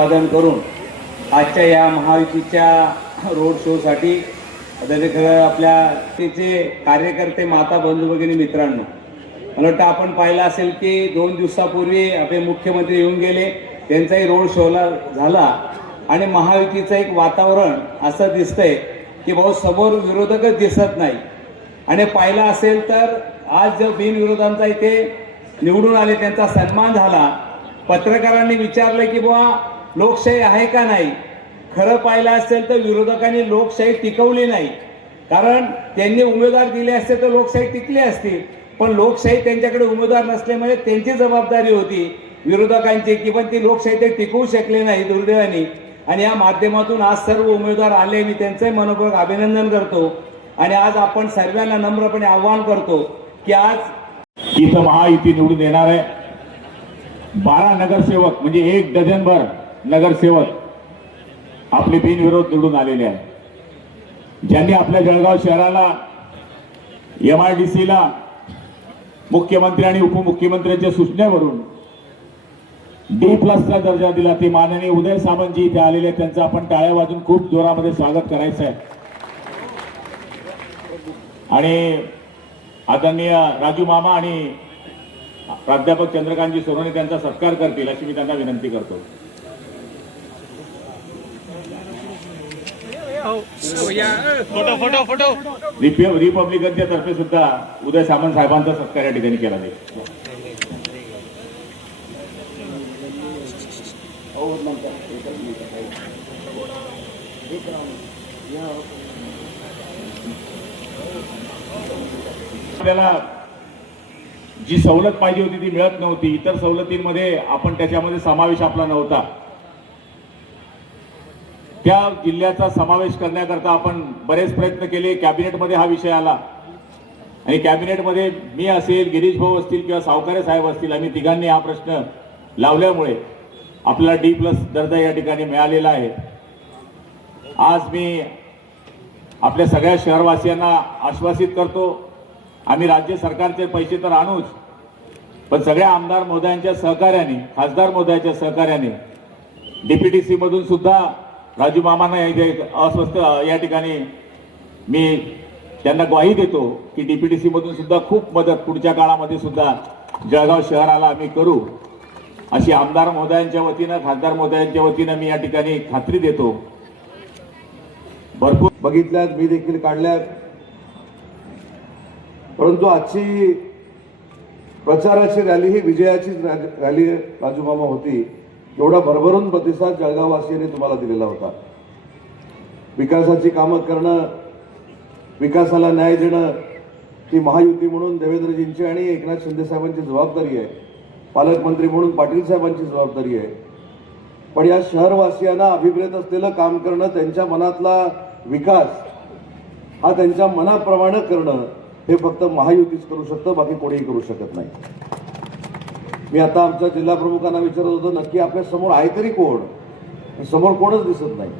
अभिवादन करून आजच्या या महायुतीच्या रोड शोसाठी आपल्या तिचे कार्यकर्ते, माता, बंधू भगिनी, मित्रांनो, मला वाटतं आपण पाहिलं असेल की 2 दिवसापूर्वी आपले मुख्यमंत्री येऊन गेले, त्यांचाही रोड शोला झाला आणि महायुतीचं एक वातावरण असं दिसतंय की भाऊ समोर विरोधकच दिसत नाही. आणि पाहिलं असेल तर आज जो बिनविरोधांचा इथे निवडून आले त्यांचा सन्मान झाला. पत्रकारांनी विचारलं की बुवा लोकशाही आहे का नाही. खरं पाहिलं असेल तर विरोधकांनी लोकशाही टिकवली नाही, कारण त्यांनी उमेदवार दिले असते तर लोकशाही टिकली असती. पण लोकशाही त्यांच्याकडे उमेदवार नसल्यामुळे त्यांची जबाबदारी होती विरोधकांची की पण ती लोकशाही ते टिकवू शकले नाही दुर्दैवाने. आणि या माध्यमातून आज सर्व उमेदवार आले, मी त्यांचंही मनपूर्वक अभिनंदन करतो. आणि आज आपण सर्वांना नम्रपणे आवाहन करतो की आज इथं महायुती निवडून येणार आहे. 12 नगरसेवक म्हणजे 1 डझनभर नगरसेवक आपले बिनविरोध निवडून आलेले आहेत, ज्यांनी आपल्या जळगाव शहराला MIDCला मुख्यमंत्री आणि उपमुख्यमंत्र्यांच्या सूचनेवरून D+चा दर्जा दिला. ते माननीय उदय सामंतजी इथे आलेले आहेत, त्यांचं आपण टाळ्या वाजून खूप जोरामध्ये स्वागत करायचं आहे. आणि आदरणीय राजू मामा आणि प्राध्यापक चंद्रकांतजी सोनवणे त्यांचा सत्कार करतील अशी मी त्यांना विनंती करतो. रिपब्लिकनच्या तर्फे सुद्धा उदय सामंत साहेबांचा सत्कार या ठिकाणी केला जाईल. आपल्याला जी सवलत पाहिजे होती ती मिळत नव्हती. इतर सवलतींमध्ये आपण त्याच्यामध्ये समावेश आपला नव्हता. त्या जिल्ह्याचा समावेश करण्याकरता आपण बरेच प्रयत्न केले. कॅबिनेटमध्ये हा विषय आला आणि कॅबिनेटमध्ये मी असेल, गिरीश भाऊ असतील किंवा सावकारे साहेब असतील, आम्ही तिघांनी हा प्रश्न लावल्यामुळे आपल्याला D+ दर्जा या ठिकाणी मिळालेला आहे. आज मी आपल्या सगळ्या शहरवासियांना आश्वासित करतो, आम्ही राज्य सरकारचे पैसे तर आणूच, पण सगळ्या आमदार महोदयांच्या सहकार्याने, खासदार महोदयाच्या सहकार्याने DPTC मधून सुद्धा राजू मामांना अस्वस्थ या ठिकाणी मी त्यांना ग्वाही देतो की DPTC मधून सुद्धा खूप मदत पुढच्या काळामध्ये सुद्धा जळगाव शहराला आम्ही करू, अशी आमदार महोदयांच्या वतीनं, खासदार महोदयांच्या वतीनं मी या ठिकाणी खात्री देतो. भरपूर बघितल्यात, मी देखील काढल्यात, परंतु आजची प्रचाराची रॅली ही विजयाची रॅली राजू मामा होती. एवढा भरभरून प्रतिसाद जळगाववासियांनी तुम्हाला दिलेला होता. विकासाची कामं करणं, विकासाला न्याय देणं ही महायुती म्हणून देवेंद्रजींची आणि एकनाथ शिंदे साहेबांची जबाबदारी आहे. पालकमंत्री म्हणून पाटील साहेबांची जबाबदारी आहे. पण या शहरवासियांना अभिप्रेत असलेलं काम करणं, त्यांच्या मनातला विकास हा त्यांच्या मनाप्रमाणे करणं हे फक्त महायुतीच करू शकतं, बाकी कोणीही करू शकत नाही. मी आता आमच्या जिल्हा प्रमुखांना विचारत होतो, नक्की आपल्या समोर आहे तरी कोण? समोर कोणच दिसत नाही.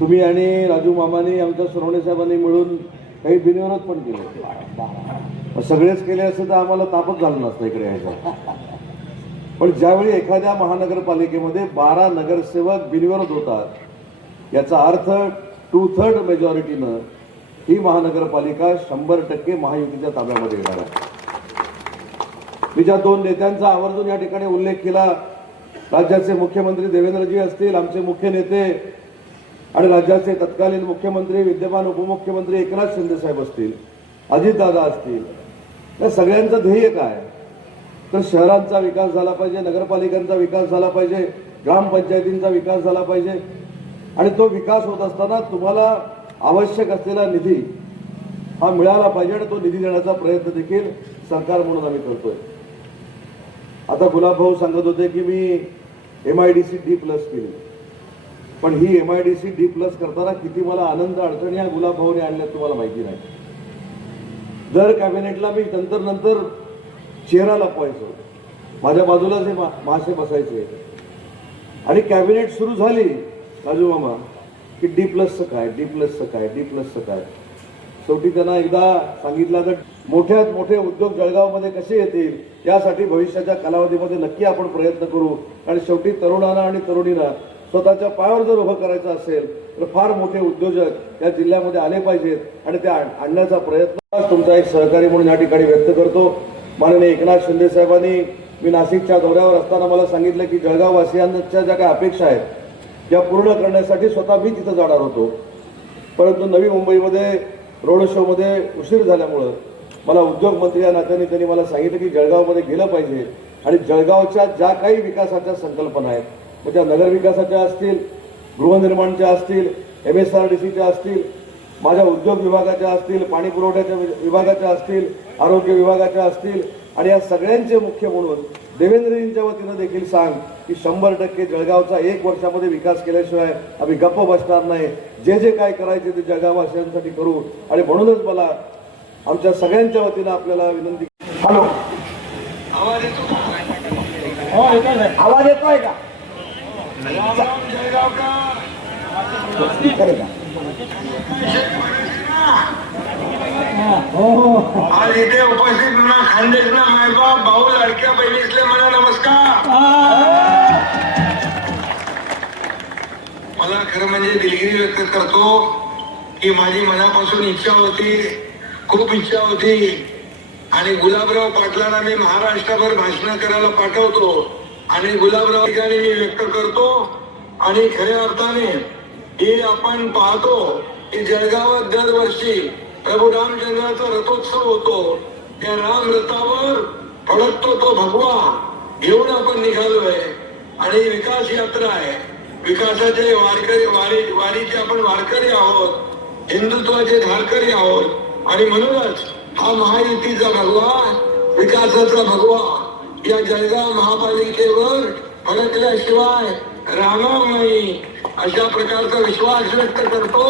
तुम्ही आणि राजू मामांनी, आमच्या सोनवणे साहेबांनी मिळून काही बिनविरोध पण केले. सगळेच केले असते तर आम्हाला तापच झालं नसतं इकडे यायचं. पण ज्यावेळी एखाद्या महानगरपालिकेमध्ये 12 नगरसेवक बिनविरोध होतात, याचा अर्थ 2/3 मेजॉरिटीनं ही महानगरपालिका 100% महायुतीच्या ताब्यामध्ये येणार आहे. मी ज्या 2 नेत्यांचा आवर्जून या ठिकाणी उल्लेख केला, राज्याचे मुख्यमंत्री देवेंद्रजी असतील, आमचे मुख्य नेते आणि राज्याचे तत्कालीन मुख्यमंत्री, विद्यमान उपमुख्यमंत्री एकनाथ शिंदे साहेब असतील, अजितदादा असतील, या सगळ्यांचं ध्येय काय? तर शहरांचा विकास झाला पाहिजे, नगरपालिकांचा विकास झाला पाहिजे, ग्रामपंचायतींचा विकास झाला पाहिजे. आणि तो विकास होत असताना तुम्हाला आवश्यक असलेला निधी हा मिळाला पाहिजे आणि तो निधी देण्याचा प्रयत्न देखील सरकार म्हणून आम्ही करतोय. आता गुलाब भाऊ सांगत होते की मी MIDC D+ केली, पण ही MIDC D+ करताना किती मला आनंद अडचणी या गुलाब भाऊने आणल्यात तुम्हाला माहिती नाही. दर कॅबिनेटला मी नंतर चेहरा लपवायचो, माझ्या बाजूला जे मासे बसायचे. आणि कॅबिनेट सुरू झाली राजू मामा की D+चं काय, D+चं काय, D+चं काय. शेवटी त्यांना एकदा सांगितलं तर मोठ्यात मोठे उद्योग जळगावमध्ये कसे येतील यासाठी भविष्याच्या कालावधीमध्ये नक्की आपण प्रयत्न करू. आणि शेवटी तरुणांना आणि तरुणींना स्वतःच्या पायावर जर उभं करायचं असेल तर फार मोठे उद्योजक या जिल्ह्यामध्ये आले पाहिजेत आणि ते आणण्याचा प्रयत्न तुमचा एक सहकारी म्हणून या ठिकाणी व्यक्त करतो. माननीय एकनाथ शिंदे साहेबांनी मी नाशिकच्या दौऱ्यावर असताना मला सांगितलं की जळगाव वासियांच्या ज्या काही अपेक्षा आहेत या पूर्ण करण्यासाठी स्वतः मी तिथं जाणार होतो. परंतु नवी मुंबईमध्ये रोड शोमध्ये उशीर झाल्यामुळं मला उद्योगमंत्री या नात्याने त्यांनी मला सांगितलं की जळगावमध्ये गेलं पाहिजे आणि जळगावच्या ज्या काही विकासाच्या संकल्पना आहेत मग त्या नगरविकासाच्या असतील, गृहनिर्माणच्या असतील, MSRDCच्या असतील, माझ्या उद्योग विभागाच्या असतील, पाणी पुरवठ्याच्या विभागाच्या असतील, आरोग्य विभागाच्या असतील आणि या सगळ्यांचे मुख्य म्हणून देवेंद्रजींच्या वतीनं देखील सांग की 100% जळगावचा 1 वर्षामध्ये विकास केल्याशिवाय आम्ही गप्प बसणार नाही. जे जे काय करायचे ते जळगाववासियांसाठी करू. आणि म्हणूनच मला आमच्या सगळ्यांच्या वतीनं आपल्याला विनंती. हॅलो, आवाज येतो का? आवाज येतोय का? आज इथे उपस्थित म्हणा खानदेश ना मायबाप भाऊ लाडक्या बहिणीसले मला नमस्कार. मला खरं म्हणजे दिलगिरी व्यक्त करतो की माझी मनापासून इच्छा होती, खूप इच्छा होती आणि गुलाबराव पाटलांना मी महाराष्ट्रभर भाषण करायला पाठवतो आणि गुलाबराव ठिकाणी मी व्यक्त करतो. आणि खऱ्या अर्थाने हे आपण पाहतो की जळगावात दरवर्षी प्रभू रामचंद्राचा रथोत्सव होतो. त्या राम रथावर फडकतो तो भगवा घेऊन आपण निघालोय आणि विकास यात्रा आहे. विकासाचे वारीचे आपण वारकरी आहोत, हिंदुत्वाचे धारकरी आहोत आणि म्हणूनच हा महायुतीचा भगवा, विकासाचा भगवा या जळगाव महापालिकेवर फडकल्याशिवाय राहणार नाही अशा प्रकारचा विश्वास व्यक्त करतो.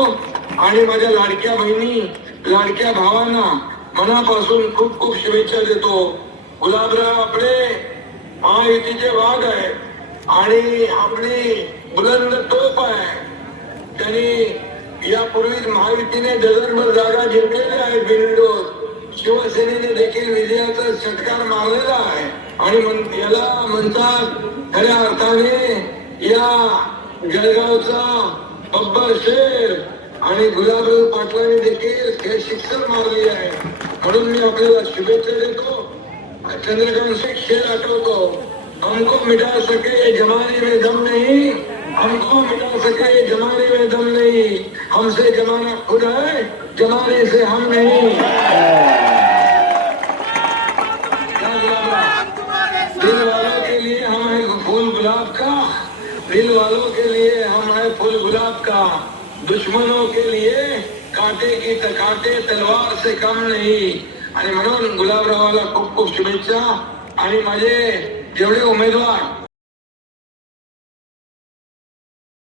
आणि माझ्या लाडक्या बहिणी, लाडक्या भावांना मनापासून खूप खूप शुभेच्छा देतो. गुलाबराव आपले महायुतीचे वाघ आहे आणि आपली बुलंद तोफ आहे. त्यांनी यापूर्वीच महायुतीने डझनभर जागा जिंकलेल्या आहेत बिनविरोध. शिवसेनेने देखील विजयाचा षटकार मारलेला आहे आणि याला म्हणतात खऱ्या अर्थाने या जळगावचा बब्बर शेर. आणि गुलाबराव पाटलांनी देखील हे शिक्षण मारले आहे. म्हणून मी आपल्याला शुभेच्छा देतो. चंद्रकांत शेर आठवतो, हमको मिटा सके जमाने में दम नहीं, हमको मिटा सके जमाने में दम नहीं, हमसे जमाना खुद है, जमाने से हम नहीं. दिल वालों के लिए हम है फूल गुलाब का, दिल वालों के लिए हम है फूल गुलाब का, दुश्मनों के लिए कांटे की कांटे तलवार से कम नहीं. आणि म्हणून गुलाबरावाला खूप खूप शुभेच्छा. आणि माझे जेवढे उमेदवार